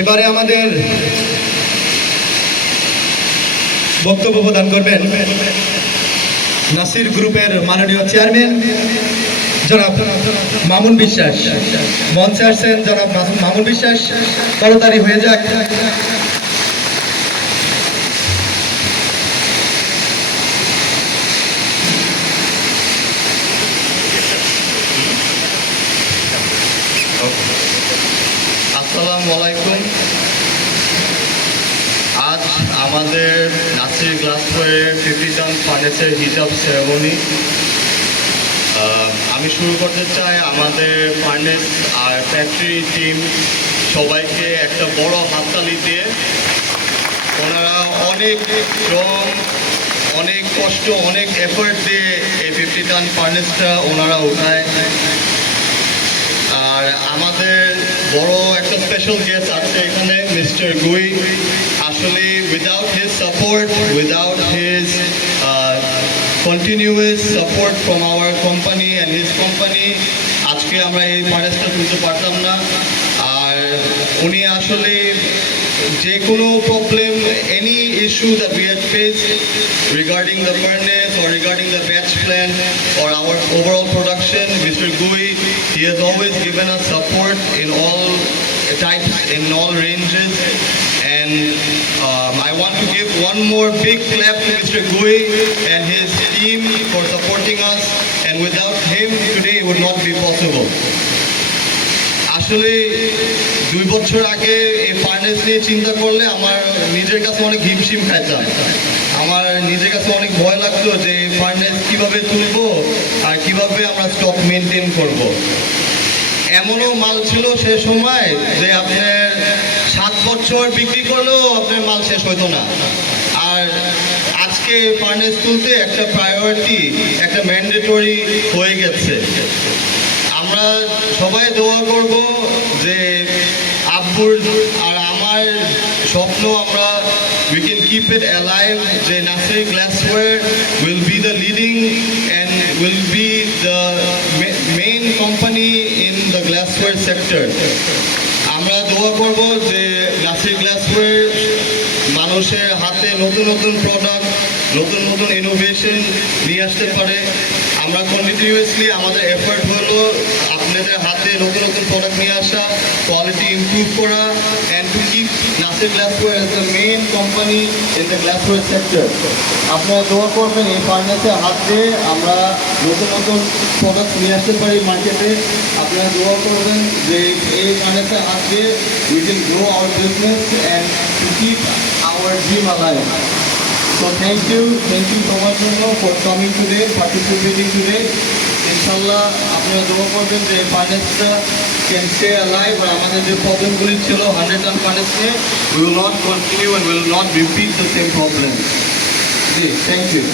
এবারে আমাদের বক্তব্য প্রদান করবেন নাসির গ্রুপের মাননীয় চেয়ারম্যান জনাব মামুন বিশ্বাস। মঞ্চে আসছেন জনাব মামুন বিশ্বাস। তাড়াতাড়ি হয়ে যাক। আসসালামু আলাইকুম। আজ আমাদের নাসির গ্লাসওয়্যার 50 ফার্নেসের হিজাব সেরেমনি। আমি শুরু করতে চাই আমাদের ফার্নেস আর ফ্যাক্টরি টিম সবাইকে একটা বড় হাততালি দিয়ে। ওনারা অনেক শ্রম, অনেক কষ্ট, অনেক এফোর্ট দিয়ে এই 50 টন ফার্নেসটা ওনারা উঠায়। আর আমাদের বড় একটা স্পেশাল গেস্ট আছে এখানে, মিস্টার গুই। আসলে without his support, without his continuous support from our company and his company আজকে আমরা এই ফার্নেসটা তুলতে পারতাম না। আর উনি আসলে যে কোনো problem, any issue that we had faced regarding the furnace or regarding the batch plan or our overall production, Mr. Gui, he has always given us support in all types, in all ranges. And I want to give one more big clap to Mr. Gui and his team for supporting us. And without him, today it would not be possible. আসলে 2 বছর আগে এই furnace নিয়ে চিন্তা করলে আমার নিজের কাছে অনেক হিমশিম খাইতাম। আমার নিজের কাছে অনেক ভয় লাগতো যে ফার্নেস কিভাবে তুলবো আর কিভাবে আমরা স্টক মেনটেন করব। এমনও মাল ছিল সে সময় যে আপনার 7 বছর বিক্রি করলেও আপনার মাল শেষ হতো না। আর আজকে ফার্নেস তুলতে একটা প্রায়োরিটি, একটা ম্যান্ডেটরি হয়ে গেছে। আমরা সবাই দোয়া করব যে আব্বুর আর আমার স্বপ্ন আমরা we can keep it alive, যে Nasir Glassware will be the leading and will be the main company in the glassware sector. আমরা দোয়া করব যে Nasir Glassware মানুষের হাতে নতুন নতুন প্রোডাক্ট, নতুন নতুন ইনোভেশন নিয়ে আসতে পারে। আমরা কন্টিনিউয়াসলি আমাদের এফোর্ট হলো আপনাদের হাতে নতুন নতুন প্রোডাক্ট নিয়ে আসা, কোয়ালিটি ইমপ্রুভ করা, and to keep Nasir glassware as the main company in the glassware sector. আপনারা দোয়া করবেন এই ফার্নেসের হাত দিয়ে আমরা নতুন নতুন প্রোডাক্ট নিয়ে আসতে পারি মার্কেটে। আপনারা দোয়া করবেন যে এই ফার্নেসের হাত দিয়ে we can grow hour business and to keep our dream alive. So thank you so much for coming today, participating today. Inshallah, আপনারা দোয়া করবেন যে ফার্নেসটা can stay alive আর আমাদের যে প্রবলেমগুলি ছিল 100 টন ফার্নেস নিয়ে, we will not continue and we will not repeat the same problem. Thank you.